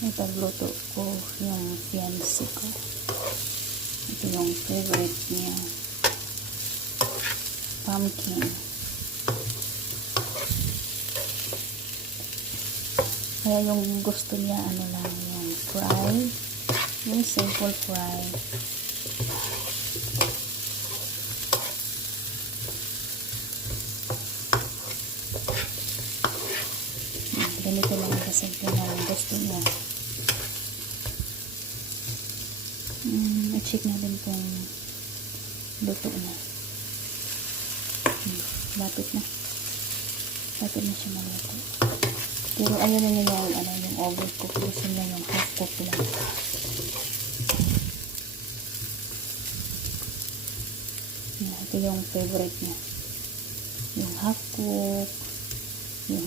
Ipagluto ko yung fiancé ko. Ito yung favorite niya. Pumpkin. Kaya yung gusto niya, ano lang, yung fry. Yung simple fry. Ganito lang kasi yung gusto niya. I-check natin kung luto na. Lapit na. Lapit na siya maluto. Pero ayaw na niya yung overcook. Gusto niya yung half cook lang. Ito yung favorite niya. Yung half cook, yung